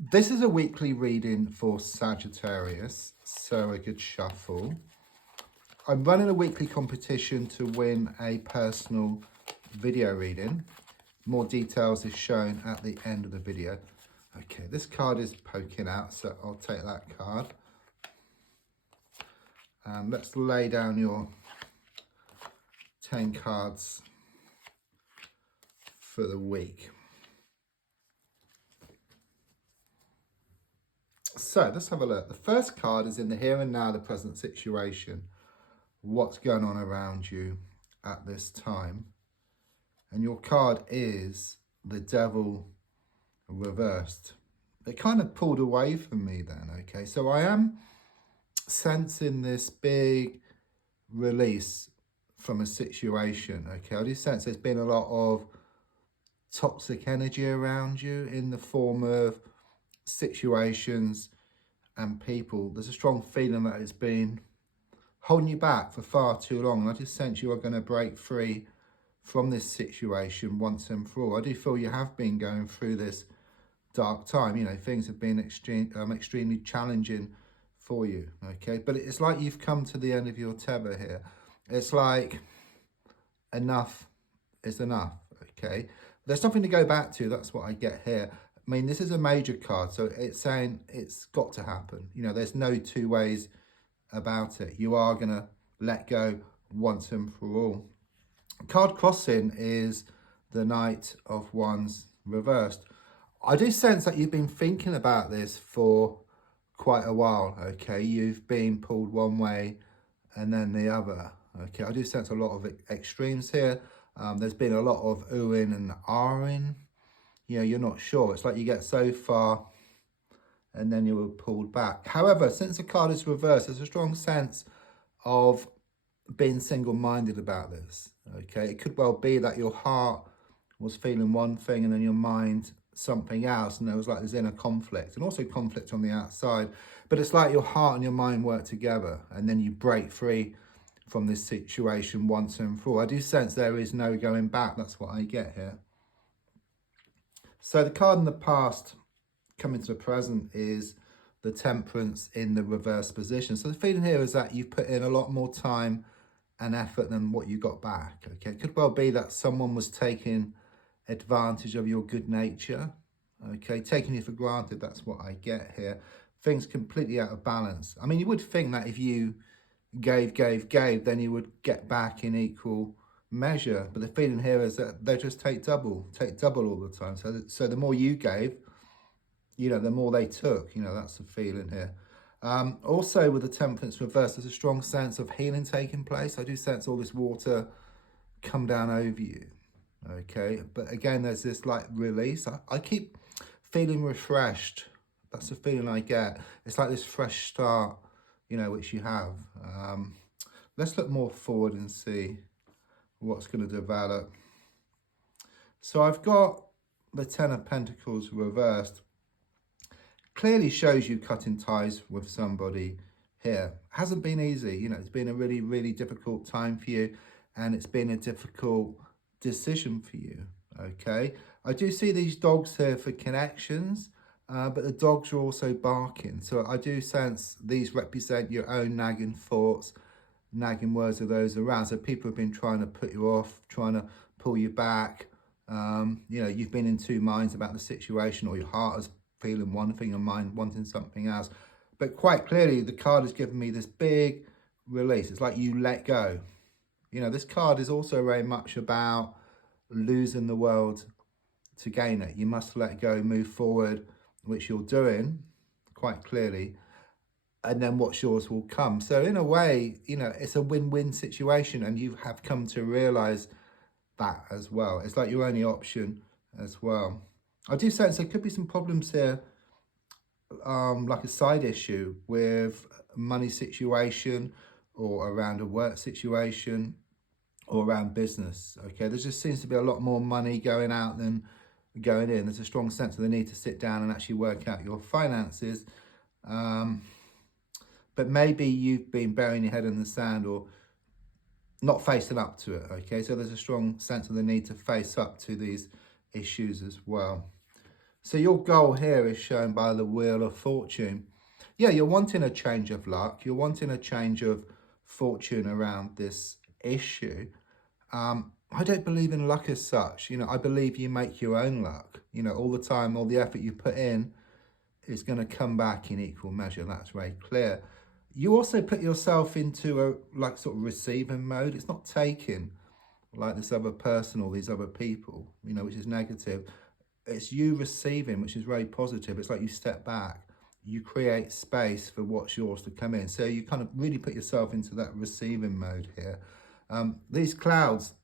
This is a weekly reading for Sagittarius, so a good shuffle. I'm running a weekly competition to win a personal video reading. More details is shown at the end of the video. Okay, this card is poking out, so I'll take that card. And let's lay down your 10 cards for the week. So let's have a look. The first card is in the here and now, the present situation. What's going on around you at this time? And your card is the Devil reversed. It kind of pulled away from me then, okay? So I am sensing this big release from a situation, okay? I do sense there's been a lot of toxic energy around you in the form of situations and people. There's a strong feeling that it's been holding you back for far too long. And I just sense you are going to break free from this situation once and for all. I do feel you have been going through this dark time. You know, things have been extremely challenging for you, okay? But it's like you've come to the end of your tether here. It's like enough is enough, okay? There's something to go back to. That's what I get here. I mean, this is a major card, so it's saying it's got to happen. You know, there's no two ways about it. You are going to let go once and for all. Card crossing is the Knight of Wands reversed. I do sense that you've been thinking about this for quite a while, okay? You've been pulled one way and then the other, okay? I do sense a lot of extremes here. There's been a lot of oohing and ahhing. You know, you're not sure. It's like you get so far and then you were pulled back. However, since the card is reversed, there's a strong sense of being single-minded about this, okay? It could well be that your heart was feeling one thing and then your mind something else, and there was like this inner conflict and also conflict on the outside. But it's like your heart and your mind work together and then you break free from this situation once and for all. I do sense there is no going back. That's what I get here. So the card in the past coming to the present is the Temperance in the reverse position. So the feeling here is that you've put in a lot more time and effort than what you got back, okay? It could well be that someone was taking advantage of your good nature, okay? Taking you for granted, that's what I get here. Things completely out of balance. I mean, you would think that if you gave, then you would get back in equal measure. But the feeling here is that they just take double all the time. So the more you gave, you know, the more they took. You know, that's the feeling here. Also with the Temperance reverse, there's a strong sense of healing taking place. I do sense all this water come down over you, okay? But again, there's this like release. I keep feeling refreshed. That's the feeling I get. It's like this fresh start, you know, which you have. Let's look more forward and see what's going to develop. So I've got the Ten of Pentacles reversed. Clearly shows you cutting ties with somebody here. Hasn't been easy. You know, it's been a really, really difficult time for you, and it's been a difficult decision for you, okay? I do see these dogs here for connections, but the dogs are also barking. So I do sense these represent your own nagging thoughts, nagging words of those around. So people have been trying to put you off, trying to pull you back. You know, you've been in two minds about the situation, or your heart is feeling one thing and mind wanting something else. But quite clearly, the card has given me this big release. It's like you let go. You know, this card is also very much about losing the world to gain it. You must let go, move forward, which you're doing quite clearly. And then what's yours will come. So in a way, you know, it's a win-win situation, and you have come to realize that as well. It's like your only option as well. I do sense there could be some problems here, like a side issue with a money situation, or around a work situation, or around business, okay? There just seems to be a lot more money going out than going in. There's a strong sense of the need to sit down and actually work out your finances. But maybe you've been burying your head in the sand or not facing up to it, okay? So there's a strong sense of the need to face up to these issues as well. So your goal here is shown by the Wheel of Fortune. Yeah, you're wanting a change of luck. You're wanting a change of fortune around this issue. I don't believe in luck as such. I believe you make your own luck. All the time, all the effort you put in is going to come back in equal measure. That's very clear. You also put yourself into a sort of receiving mode. It's not taking like this other person or these other people, which is negative. It's you receiving, which is very positive. It's like you step back, you create space for what's yours to come in. So you kind of really put yourself into that receiving mode here. These clouds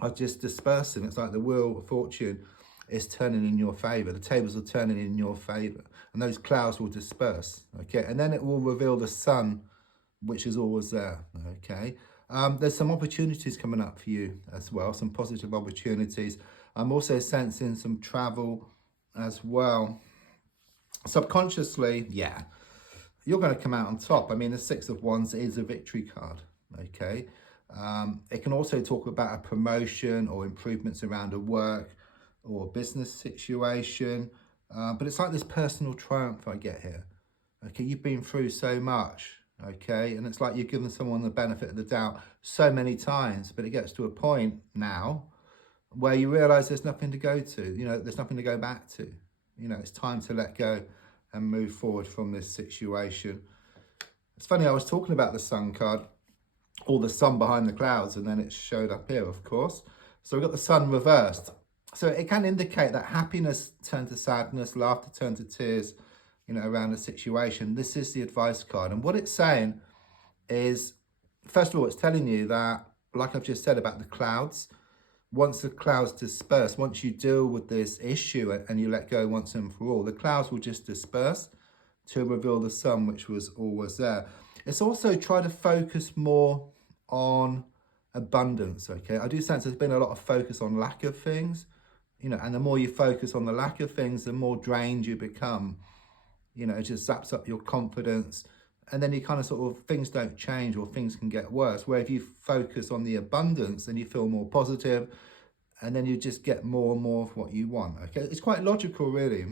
are just dispersing. It's like the Wheel of Fortune is turning in your favor. The tables are turning in your favor, and those clouds will disperse. Okay, and then it will reveal the sun, which is always there. Okay, there's some opportunities coming up for you as well, some positive opportunities. I'm also sensing some travel as well. Subconsciously, yeah, you're going to come out on top. I mean, the Six of Wands is a victory card. Okay. It can also talk about a promotion or improvements around a work or business situation. But it's like this personal triumph I get here. Okay, you've been through so much. Okay, and it's like you've given someone the benefit of the doubt so many times, but it gets to a point now where you realize there's nothing to go to. There's nothing to go back to. It's time to let go and move forward from this situation. It's funny, I was talking about the Sun card, or the sun behind the clouds, and then it showed up here, of course. So we've got the sun reversed. So it can indicate that happiness turned to sadness, laughter turned to tears, around a situation. This is the advice card. And what it's saying is, first of all, it's telling you that, like I've just said about the clouds, once the clouds disperse, once you deal with this issue and you let go once and for all, the clouds will just disperse to reveal the sun, which was always there. It's also try to focus more on abundance. Okay, I do sense there's been a lot of focus on lack of things, and the more you focus on the lack of things, the more drained you become. It just zaps up your confidence, and then you kind of sort of, things don't change or things can get worse. Where if you focus on the abundance, then you feel more positive, and then you just get more and more of what you want. Okay, it's quite logical, really.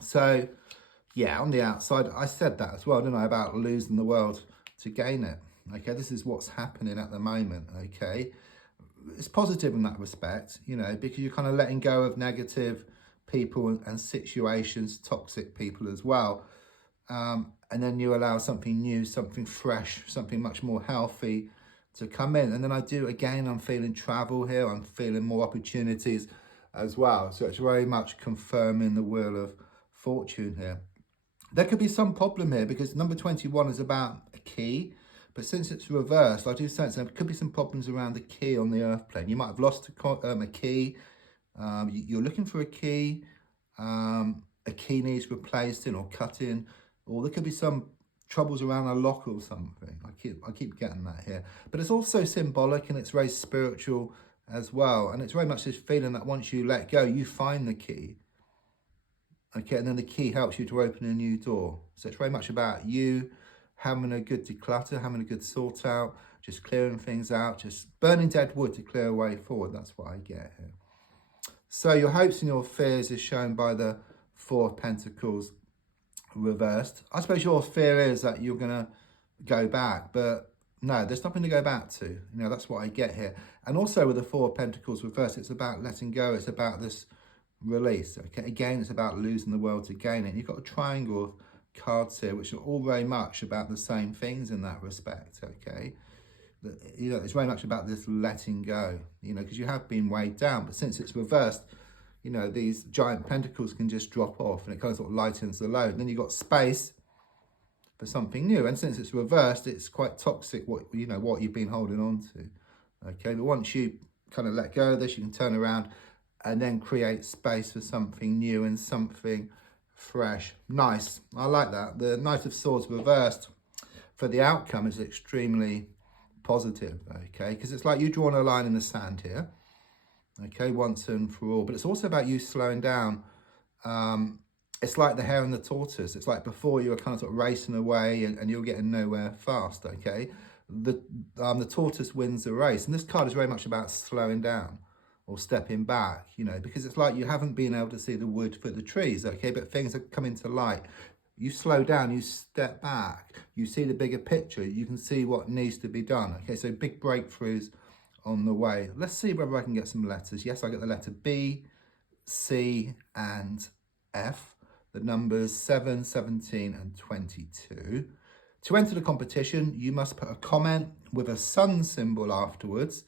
So yeah, on the outside, I said that as well, didn't I, about losing the world to gain it. Okay, this is what's happening at the moment. Okay, it's positive in that respect, because you're kind of letting go of negative people and situations, toxic people as well. And then you allow something new, something fresh, something much more healthy to come in. And then I'm feeling travel here. I'm feeling more opportunities as well. So it's very much confirming the Wheel of Fortune here. There could be some problem here because number 21 is about a key. But since it's reversed, I do sense there could be some problems around the key on the earth plane. You might have lost a key. You're looking for a key. A key needs replacing or cutting. Or there could be some troubles around a lock or something. I keep getting that here. But it's also symbolic and it's very spiritual as well. And it's very much this feeling that once you let go, you find the key. Okay, and then the key helps you to open a new door. So it's very much about you having a good declutter, having a good sort out, just clearing things out, just burning dead wood to clear a way forward. That's what I get here. So your hopes and your fears is shown by the Four of Pentacles reversed. I suppose your fear is that you're going to go back, but no, there's nothing to go back to. That's what I get here. And also with the Four of Pentacles reversed, it's about letting go. It's about this release. Okay, again, it's about losing the world to gain it. And you've got a triangle of cards here, which are all very much about the same things in that respect. Okay, it's very much about this letting go. Because you have been weighed down, but since it's reversed, these giant pentacles can just drop off, and it kind of sort of lightens the load. And then you've got space for something new. And since it's reversed, it's quite toxic. What you've been holding on to. Okay, but once you kind of let go of this, you can turn around and then create space for something new and something fresh. Nice. I like that. The Knight of Swords reversed for the outcome is extremely positive. Okay, because it's like you drawing a line in the sand here. Okay, once and for all. But it's also about you slowing down. It's like the hare and the tortoise. It's like before you were kind of sort of racing away and you're getting nowhere fast. Okay, the tortoise wins the race, and this card is very much about slowing down. or stepping back, you know, because it's like you haven't been able to see the wood for the trees, okay, but things are coming to light. You slow down, you step back, you see the bigger picture, you can see what needs to be done, okay, so big breakthroughs on the way. Let's see whether I can get some letters. Yes, I get the letter B, C and F, the numbers 7, 17 and 22. To enter the competition, you must put a comment with a sun symbol afterwards.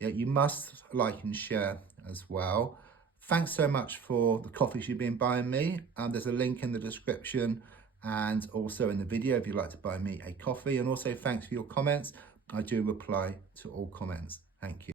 Yeah, you must like and share as well. Thanks so much for the coffees you've been buying me. There's a link in the description and also in the video if you'd like to buy me a coffee. And also thanks for your comments. I do reply to all comments. Thank you.